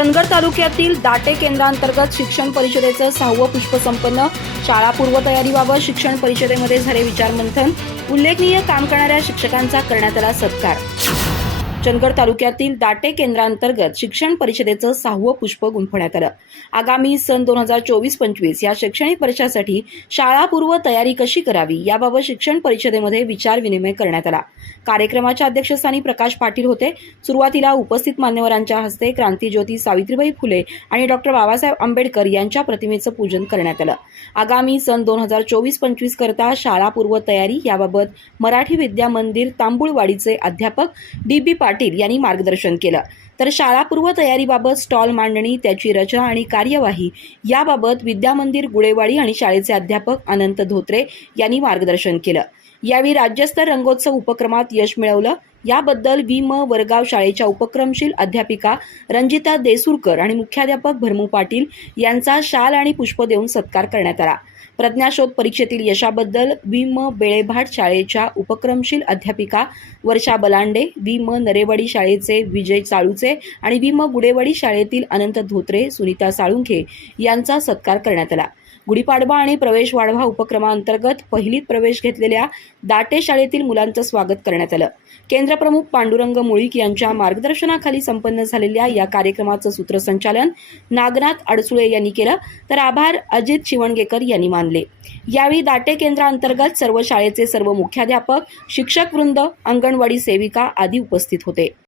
चंदगड तालुक्यातील दाटे केंद्रांतर्गत शिक्षण परिषदेचं 6वं पुष्प संपन्न. शाळा पूर्वतयारीबाबत शिक्षण परिषदेमध्ये झाले विचारमंथन. उल्लेखनीय काम करणाऱ्या शिक्षकांचा करण्यात आला सत्कार. चंदगड तालुक्यातील दाटे केंद्रांतर्गत शिक्षण परिषदेचं 6वं पुष्प गुंफण्यात आलं. आगामी सन 2024-25 या शैक्षणिक वर्षासाठी शाळापूर्व तयारी कशी करावी याबाबत शिक्षण परिषदेमध्ये विचारविनिमय करण्यात आला. कार्यक्रमाच्या अध्यक्षस्थानी प्रकाश पाटील होते. सुरुवातीला उपस्थित मान्यवरांच्या हस्ते क्रांतीज्योती सावित्रीबाई फुले आणि डॉक्टर बाबासाहेब आंबेडकर यांच्या प्रतिमेचं पूजन करण्यात आलं. आगामी सन 2024-25 करता शाळापूर्व तयारी याबाबत मराठी विद्या मंदिर तांबुळवाडीचे अध्यापक डी.बी. पाटील यांनी मार्गदर्शन केलं. तर शाळापूर्व तयारीबाबत स्टॉल मांडणी, त्याची रचना आणि कार्यवाही याबाबत विद्यामंदिर गुळेवाडी आणि शाळेचे अध्यापक अनंत धोत्रे यांनी मार्गदर्शन केलं. यावेळी राज्यस्तरीय रंगोत्सव उपक्रमात यश मिळवलं याबद्दल वि.म. वरगाव शाळेच्या उपक्रमशील अध्यापिका रंजिता देसूरकर आणि मुख्याध्यापक भरमू पाटील यांचा शाल आणि पुष्प देऊन सत्कार करण्यात आला. प्रज्ञाशोध परीक्षेतील यशाबद्दल वि.म. बेळेभाट शाळेच्या उपक्रमशील अध्यापिका वर्षा बलांडे, वि.म. नरेवाडी शाळेचे विजय चाळूचे आणि वि.म. गुडेवाडी शाळेतील अनंत धोत्रे, सुनीता साळुंखे यांचा सत्कार करण्यात आला. गुढीपाडवा आणि प्रवेश वाढवा उपक्रमांतर्गत पहिलीत प्रवेश घेतलेल्या दाटे शाळेतील मुलांचं स्वागत करण्यात आलं. केंद्रप्रमुख पांडुरंग मुळीक यांच्या मार्गदर्शनाखाली संपन्न झालेल्या या कार्यक्रमाचं सूत्रसंचालन नागनाथ अडसुळे यांनी केलं, तर आभार अजित शिवणगेकर यांनी मानले. यावेळी दाटे केंद्रांतर्गत सर्व शाळेचे सर्व मुख्याध्यापक, शिक्षक वृंद, अंगणवाडी सेविका आदी उपस्थित होते.